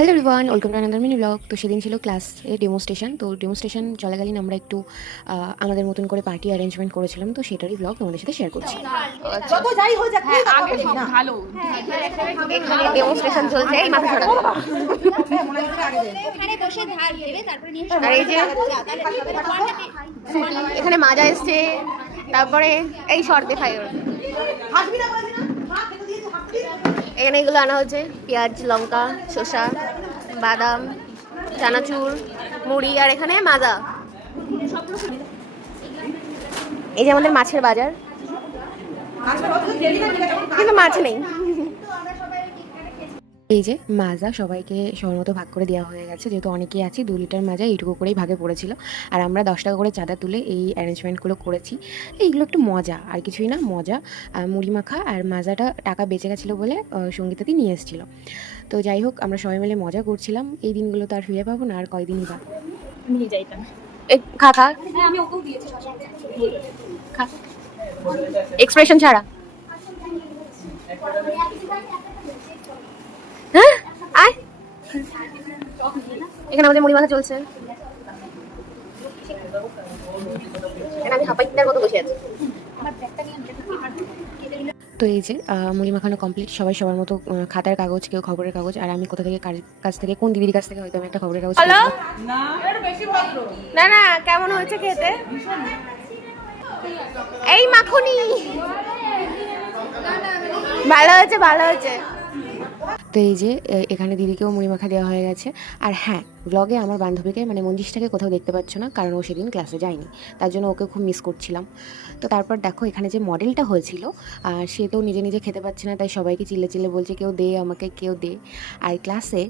Hello everyone, welcome to another mini blog. তো সেদিন ছিল ক্লাসে ডেমোস্ট্রেশন। তো ডেমোস্ট্রেশন চলাকালীন আমরা একটু আমাদের মতন করে পার্টি অ্যারেঞ্জমেন্ট করেছিলাম। তো সেটারই ব্লগ তোমাদের সাথে শেয়ার করছি। যত যাই হয়ে যাক হ্যাঁ, কথা আগে বলি সব না। ভালো। এখানে ডেমোস্ট্রেশন চলছে, এই মাথা ছড়ানো। এখানে বসে ধার দেবে তারপরে নিয়ে আর এই যে এখানে মাজা এসছে, তারপরে এই শর্ট দেখাই ওর। হাসবি না বলছি না, মা খেতে দিয়েছে হাসবি। এখানে এগুলো আনা হচ্ছে, পেঁয়াজ, লঙ্কা, শসা, বাদাম, চানাচুর, মুড়ি, আর এখানে মাজা। এই যে আমাদের মাছের বাজার, কিন্তু মাছ নেই। এই যে মাজা সবাইকে সবার মতো ভাগ করে দেওয়া হয়ে গেছে, যেহেতু অনেকেই আছি 2 লিটার মাজা এইটুকু করেই ভাগে পড়েছিল। আর আমরা 10 টাকা করে চাঁদা তুলে এই অ্যারেঞ্জমেন্টগুলো করেছি। এইগুলো একটু মজা, আর কিছুই না, মজা। মুড়ি মাখা আর মাজাটা টাকা বেঁচে গেছিলো বলে সঙ্গীতাদি নিয়ে এসেছিলো। তো যাই হোক, আমরা সবাই মিলে মজা করছিলাম। এই দিনগুলো তো আর ফিরে পাবো না, আর কয়দিনই বা। নিয়ে যাইতাম। খা খা হ্যাঁ, আমি ওকেও দিয়েছি। খা, এক্সপ্রেশন ছাড়া। হ্যাঁ, আয়। এখানে আমাদের মুড়ি মাখা চলছে। এখানে আমি হাঁপাইটার মতো বসে আছি। তো এই যে মুড়ি মাখানো কমপ্লিট, সবাই সবার মতো খাতার কাগজ, কেউ খবরের কাগজ, আর আমি কোথা থেকে কার কাছ থেকে, কোন দিদির কাছ থেকে হয়তো আমি একটা খবরের কাগজ পেয়েছিলাম। না না, কেমন হয়েছে খেতে? এই মাখুনি ভালো হয়েছে, ভালো হয়েছে। তো এই যে এখানে দিদিকেও মুড়ি মাখা দেওয়া হয়ে গেছে। আর হ্যাঁ, ব্লগে আমার বান্ধবীকে মানে মঞ্জিসটাকে কোথাও দেখতে পাচ্ছ না, কারণ ও সেদিন ক্লাসে যায়নি, তার জন্য ওকে খুব মিস করছিলাম। তো তারপর দেখো, এখানে যে মডেলটা হয়েছিল সে তো নিজে নিজে খেতে পাচ্ছে না, তাই সবাইকে চিল্লে চিল্লে বলছে কেউ দে আমাকে, কেউ দে। আর ক্লাসে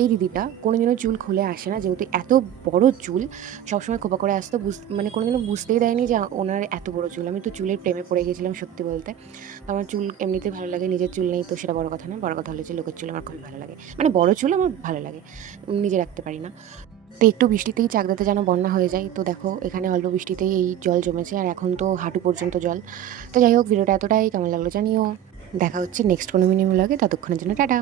এই দিদিটা কোনোদিনও চুল খুলে আসে না, যেহেতু এত বড় চুল, সবসময় খোপা করে আসতো, মানে কোনোদিনও বুঝতেই দেয়নি যে ওনার এত বড় চুল। আমি তো চুলের প্রেমে পড়ে গেছিলাম সত্যি বলতে। আমার চুল এমনিতেই ভালো লাগে, নিজের চুল নেই তো সেটা বড় কথা না, বড় কথা হলো যে লোকের চুল আমার খুবই ভালো লাগে, মানে বড় চুল আমার ভালো লাগে, নিজে রাখতে পারি না। তো একটু বৃষ্টিতেই চাকদাতে যেন বন্যা হয়ে যায়। তো দেখো, এখানে অল্প বৃষ্টিতেই এই জল জমেছে, আর এখন তো হাঁটু পর্যন্ত জল। তো যাই হোক, ভিডিওটা এতটাই, কেমন লাগলো জানিও। দেখা হচ্ছে নেক্সট কোনো মিনি ব্লগে, ততক্ষণের জন্য টাটা।